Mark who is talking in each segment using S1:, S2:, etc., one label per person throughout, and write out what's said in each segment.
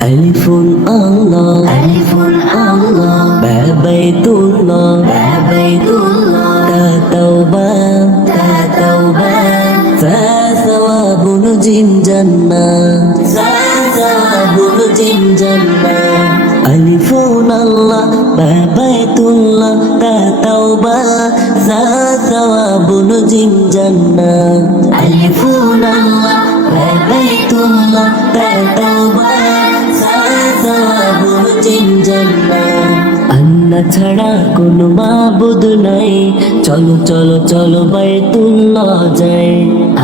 S1: Alifun Allah Alifun Allah bé bay Ba Baitullah Ta tàu Tauban Ta Tauban Fa Thawabul Jin Jannah Fa Thawabul Jin Jannah Alifun Allah Ba. Baitullah Ta Tauban Fa Thawabul Jin Jannah Alifun Allah Ba Baitullah Ta tàu Tauban আল্লাহ ছাড়া কোনো মাবুদ নাই। চলো চলো চলো বাইতুল্লাহ যাই।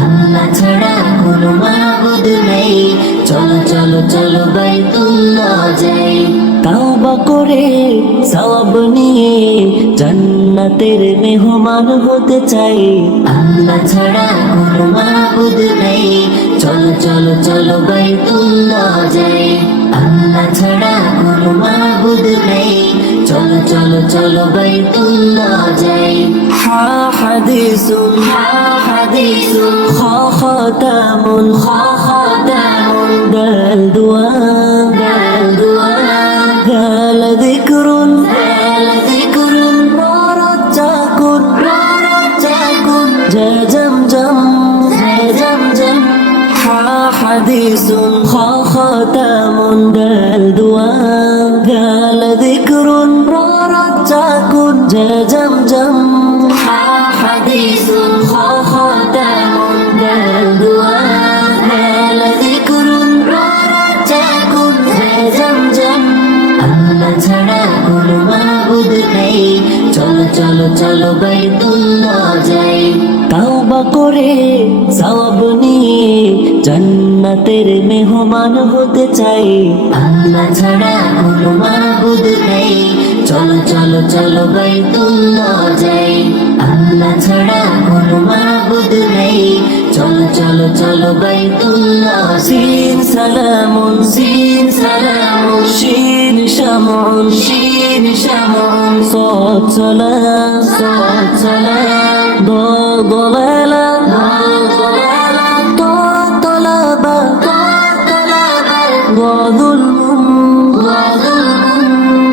S1: আল্লাহ ছাড়া কোনো মাবুদ নাই। চলো চলো চলো বাইতুল্লাহ যাই। তাওবা করে সওয়াব নিয়ে জান্নাতের মেহমান হতে চাই। আল্লাহ ছাড়া কোনো মাবুদ নাই। চলো চলো চলো বাইতুল্লাহ যাই। আল্লাহ ছাড়া কোনো মাবুদ নেই। চলো চলো চলো বাইতুল্লাহ যাই। হা হাদিসুন হা হাদিসুন। খ খতামুন খ খতামুন দাল দুয়া। দাল দুয়া। দাল দুয়া গাল যিকরুন ররজাকুন জা জমজম হা হাদিসুন খ খতামুন দাল দুয়া গাল যিকরুন ররজাকুন জা জমজম আল্লাহ ছাড়া কোনো মাবুদ নেই চলো চলো চলো বাইতুল্লাহ যাই। তাওবা করে সওয়াব নিয়ে জান্নাতের মেহমান হতে চাই। আল্লাহ ছাড়া কোনো মাবুদ নেই। চলো চলো চলো বাইতুল্লাহ যাই। আল্লাহ ছাড়া কোনো মাবুদ নেই। চলো চলো চলো বাইতুল্লাহ সিন সালামুন সিন সালামুন শিন شمع شين شمع صوت سلام صوت سلام ضوء ضلالة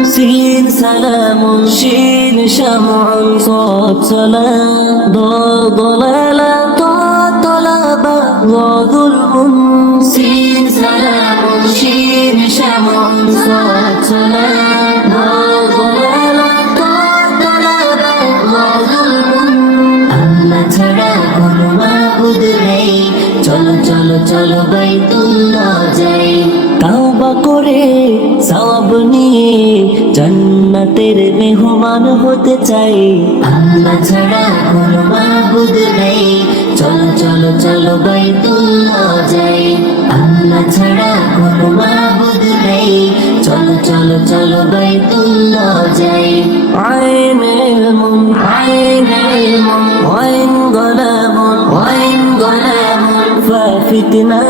S1: سين سلام شين شمع صوت سلام ضوء ضلالة طلبة وظلم سين سلام شين شمع صوت سلام ضاد ضلالة ضاد طلبة ضاد ظلم আল্লাহ ছাড়া কোনো মাবুদ নেই চলো চলো চলো বাইতুল্লাহ যাই তাওবা করে সওয়াব নিয়ে জান্নাতের মেহমান হতে চাই। আল্লাহ ছাড়া কোনো মাবুদ নেই। চলো চলো চলো বাইতুল্লাহ যাই। আল্লাহ ছাড়া কোনো মাবুদ নেই। চলো চলো চলো বাইতুল্লাহ যাই। আইন ইলমুন আইন ইলমুন ওয়াইন গলামুন ওয়াইন গলামুন। ফাফিতনা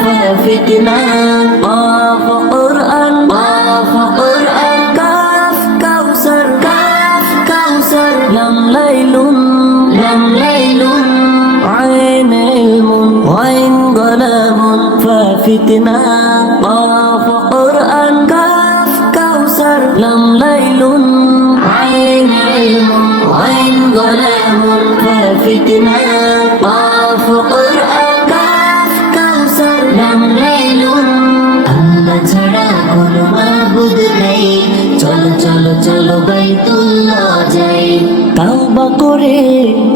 S1: ফাফিতনা قاف قرآن قاف قرآن كاف كوثر كاف كوثر لم ليل لم ليل عين علم وعين ظلام ففتنا قاف قرآن كاف كوثر لم ليل عين علم وعين ظلام ففتنا قاف قرآن كاف كوثر لم ليل ছাড়া কোনো মাবুদ নেই। চলো চলো চলো বাইতুল্লাহ যাই। তাওবা করে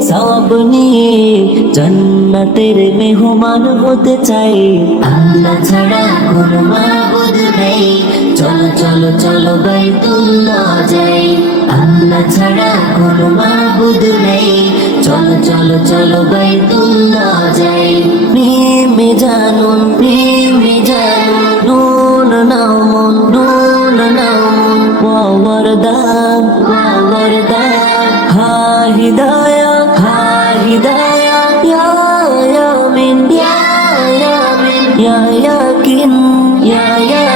S1: সওয়াব নিয়ে জান্নাতের মেহমান হতে চাই। আল্লাহ ছাড়া কোনো মাবুদ নেই। চলো চলো চলো বাইতুল্লাহ যাই। আল্লাহ ছাড়া কোনো মাবুদ নেই। চলো চলো চলো বাইতুল্লাহ যাই। প্রেমে জানুন প্রেমে জানুন নুন নামুন নুন নামুন ওয়ারদান ওয়ারদান হা হিদায়া হা হিদায়া ইয়া ইয়ামিন ইয়া ইয়ামিন ইয়া ইয়াকিন ইয়া ইয়াকিন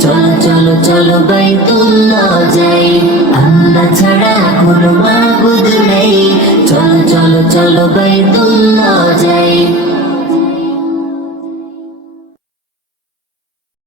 S1: চলো চলো চলো বাইতুল্লাহ যাই। আল্লাহ ছাড়া কোনো মাবুদ নেই। চলো চলো চলো বাইতুল্লাহ যাই।